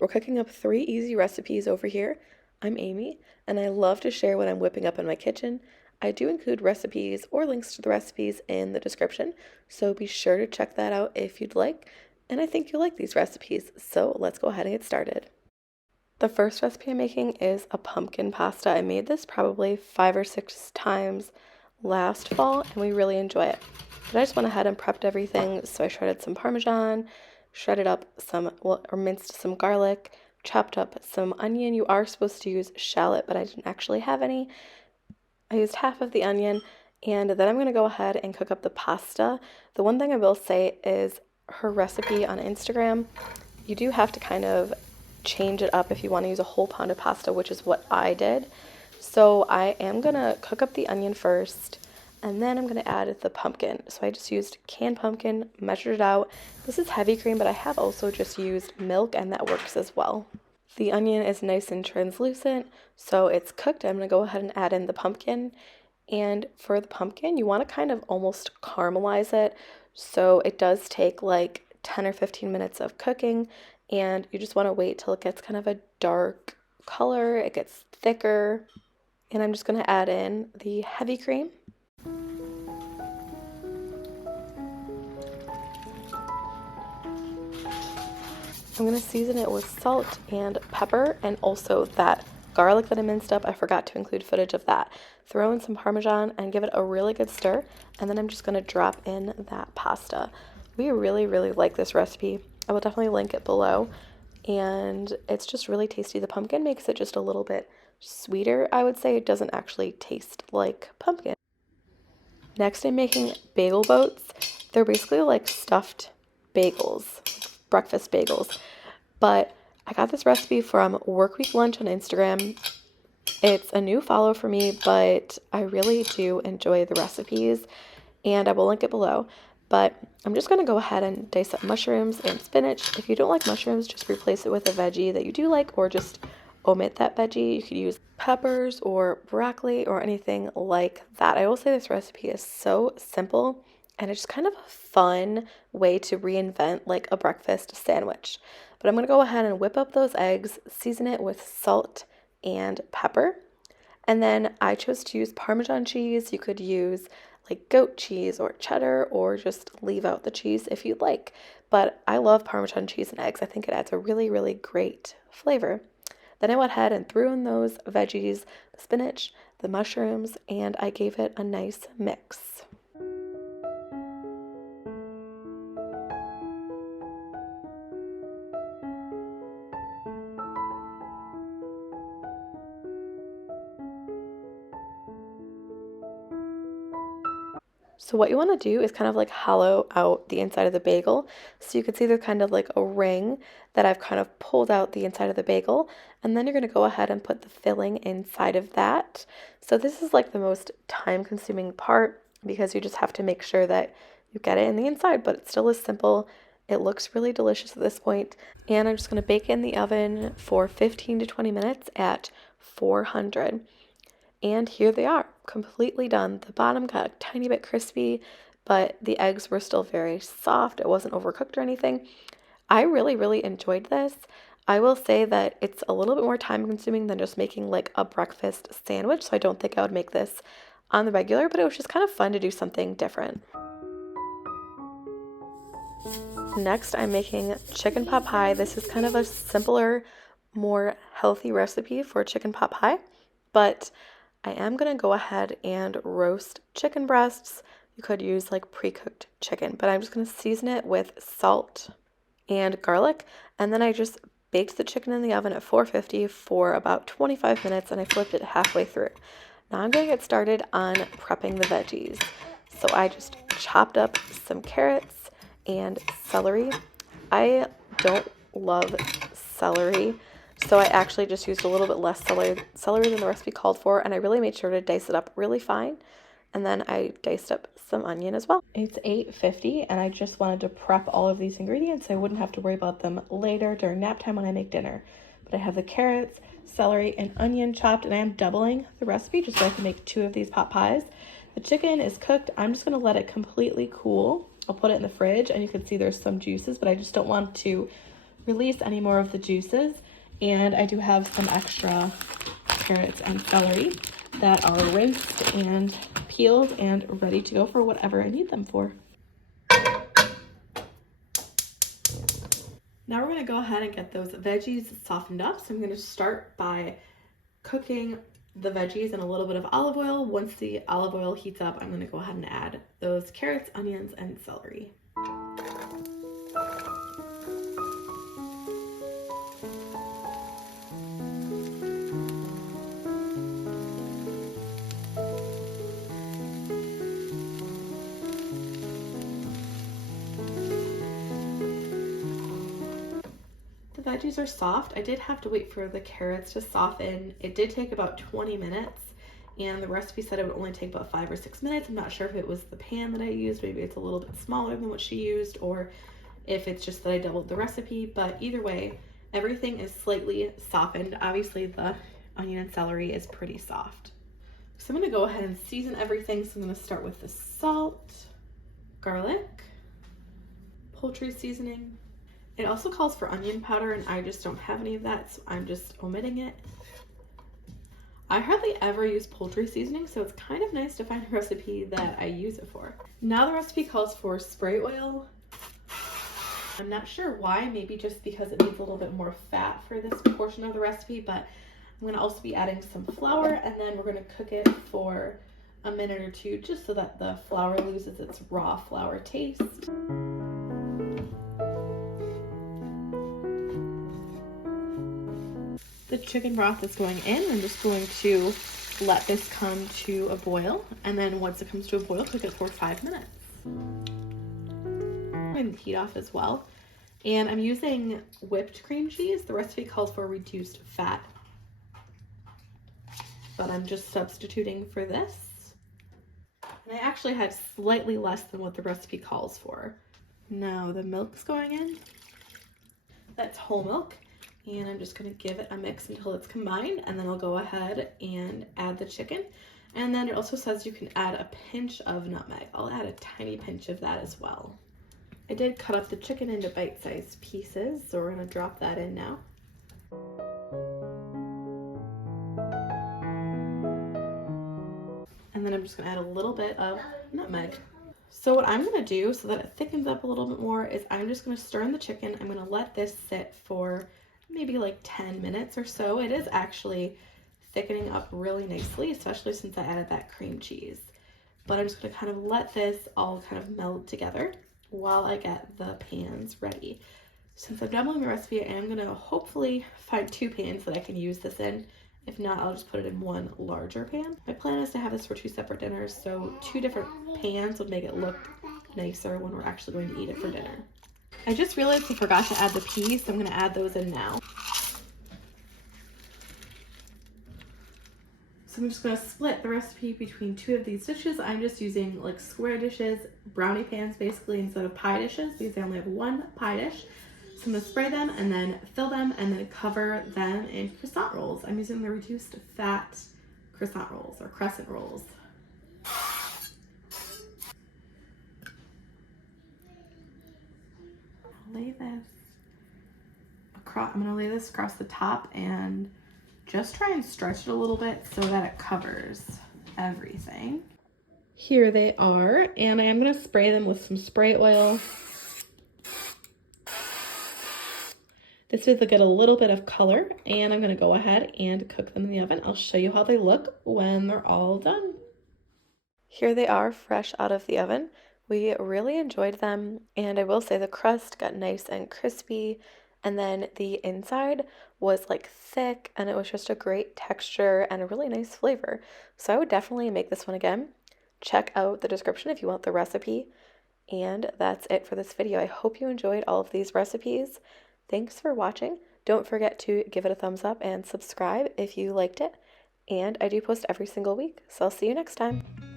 We're cooking up 3 easy recipes over here. I'm Amy, and I love to share what I'm whipping up in my kitchen. I do include recipes or links to the recipes in the description, so be sure to check that out if you'd like. And I think you'll like these recipes, so let's go ahead and get started. The first recipe I'm making is a pumpkin pasta. I made this probably 5 or 6 times last fall, and we really enjoy it. But I just went ahead and prepped everything, so I shredded some Parmesan, shredded up some, well, or minced some garlic, chopped up some onion. You are supposed to use shallot, but I didn't actually have any. I used half of the onion, and then I'm going to go ahead and cook up the pasta. The one thing I will say is her recipe on Instagram, you do have to kind of change it up if you want to use a whole pound of pasta, which is what I did. So I am going to cook up the onion first, and then I'm going to add the pumpkin. So I just used canned pumpkin, measured it out. This is heavy cream, but I have also just used milk, and that works as well. The onion is nice and translucent, so it's cooked. I'm going to go ahead and add in the pumpkin. And for the pumpkin, you want to kind of almost caramelize it. So it does take like 10 or 15 minutes of cooking, and you just want to wait till it gets kind of a dark color, it gets thicker. And I'm just going to add in the heavy cream. I'm going to season it with salt and pepper, and also that garlic that I minced up. I forgot to include footage of that. Throw in some Parmesan and give it a really good stir, and then I'm just going to drop in that pasta. We really, really like this recipe. I will definitely link it below, and it's just really tasty. The pumpkin makes it just a little bit sweeter, I would say. It doesn't actually taste like pumpkin. Next, I'm making bagel boats. They're basically like stuffed bagels, breakfast bagels. But I got this recipe from Work Week Lunch on Instagram. It's a new follow for me, but I really do enjoy the recipes, and I will link it below. But I'm just going to go ahead and dice up mushrooms and spinach. If you don't like mushrooms, just replace it with a veggie that you do like, or just omit that veggie. You could use peppers or broccoli or anything like that. I will say this recipe is so simple, and it's just kind of a fun way to reinvent like a breakfast sandwich. But I'm going to go ahead and whip up those eggs, season it with salt and pepper. And then I chose to use Parmesan cheese. You could use like goat cheese or cheddar, or just leave out the cheese if you'd like. But I love Parmesan cheese and eggs. I think it adds a really, really great flavor. Then I went ahead and threw in those veggies, the spinach, the mushrooms, and I gave it a nice mix. So what you want to do is kind of like hollow out the inside of the bagel. So you can see there's kind of like a ring that I've kind of pulled out the inside of the bagel. And then you're going to go ahead and put the filling inside of that. So this is like the most time consuming part, because you just have to make sure that you get it in the inside, but it still is simple. It looks really delicious at this point. And I'm just going to bake it in the oven for 15 to 20 minutes at 400. And here they are, completely done. The bottom got a tiny bit crispy, but the eggs were still very soft. It wasn't overcooked or anything. I really, really enjoyed this. I will say that it's a little bit more time consuming than just making like a breakfast sandwich, so I don't think I would make this on the regular, but it was just kind of fun to do something different. Next, I'm making chicken pot pie. This is kind of a simpler, more healthy recipe for chicken pot pie, but I am going to go ahead and roast chicken breasts. You could use like pre-cooked chicken, but I'm just going to season it with salt and garlic. And then I just baked the chicken in the oven at 450 for about 25 minutes, and I flipped it halfway through. Now I'm going to get started on prepping the veggies. So I just chopped up some carrots and celery. I don't love celery, so I actually just used a little bit less celery than the recipe called for, and I really made sure to dice it up really fine. And then I diced up some onion as well. It's 8:50, and I just wanted to prep all of these ingredients so I wouldn't have to worry about them later during nap time when I make dinner. But I have the carrots, celery, and onion chopped, and I am doubling the recipe just so I can make 2 of these pot pies. The chicken is cooked. I'm just going to let it completely cool. I'll put it in the fridge, and you can see there's some juices, but I just don't want to release any more of the juices. And I do have some extra carrots and celery that are rinsed and peeled and ready to go for whatever I need them for. Now we're going to go ahead and get those veggies softened up. So I'm going to start by cooking the veggies in a little bit of olive oil. Once the olive oil heats up, I'm going to go ahead and add those carrots, onions, and celery. The veggies are soft. I did have to wait for the carrots to soften. It did take about 20 minutes, and the recipe said it would only take about 5 or 6 minutes. I'm not sure if it was the pan that I used. Maybe it's a little bit smaller than what she used, or if it's just that I doubled the recipe. But either way, everything is slightly softened. Obviously, the onion and celery is pretty soft. So I'm going to go ahead and season everything. So I'm going to start with the salt, garlic, poultry seasoning. It also calls for onion powder, and I just don't have any of that, so I'm just omitting it. I hardly ever use poultry seasoning, so it's kind of nice to find a recipe that I use it for. Now the recipe calls for spray oil. I'm not sure why, maybe just because it needs a little bit more fat for this portion of the recipe, but I'm going to also be adding some flour, and then we're going to cook it for a minute or two just so that the flour loses its raw flour taste. The chicken broth is going in. I'm just going to let this come to a boil, and then once it comes to a boil, cook it for 5 minutes. I'm the heat off as well, and I'm using whipped cream cheese. The recipe calls for reduced fat, but I'm just substituting for this. And I actually had slightly less than what the recipe calls for. Now the milk's going in. That's whole milk. And I'm just going to give it a mix until it's combined, and then I'll go ahead and add the chicken. And then it also says you can add a pinch of nutmeg. I'll add a tiny pinch of that as well. I did cut up the chicken into bite-sized pieces, so we're going to drop that in now. And then I'm just going to add a little bit of nutmeg. So what I'm going to do so that it thickens up a little bit more is I'm just going to stir in the chicken. I'm going to let this sit for maybe like 10 minutes or so. It is actually thickening up really nicely, especially since I added that cream cheese. But I'm just going to kind of let this all kind of meld together while I get the pans ready. Since I'm doubling the recipe, I am going to hopefully find 2 pans that I can use this in. If not, I'll just put it in one larger pan. My plan is to have this for 2 separate dinners, so 2 different pans would make it look nicer when we're actually going to eat it for dinner. I just realized I forgot to add the peas, so I'm going to add those in now. So I'm just going to split the recipe between 2 of these dishes. I'm just using like square dishes, brownie pans basically, instead of pie dishes, because I only have 1 pie dish. So I'm going to spray them and then fill them and then cover them in croissant rolls. I'm using the reduced fat croissant rolls or crescent rolls. Lay this across. I'm gonna lay this across the top and just try and stretch it a little bit so that it covers everything. Here they are, and I am gonna spray them with some spray oil. This way they'll get a little bit of color, and I'm gonna go ahead and cook them in the oven. I'll show you how they look when they're all done. Here they are, fresh out of the oven. We really enjoyed them, and I will say the crust got nice and crispy, and then the inside was like thick, and it was just a great texture and a really nice flavor. So I would definitely make this one again. Check out the description if you want the recipe. And that's it for this video. I hope you enjoyed all of these recipes. Thanks for watching. Don't forget to give it a thumbs up and subscribe if you liked it. And I do post every single week, so I'll see you next time.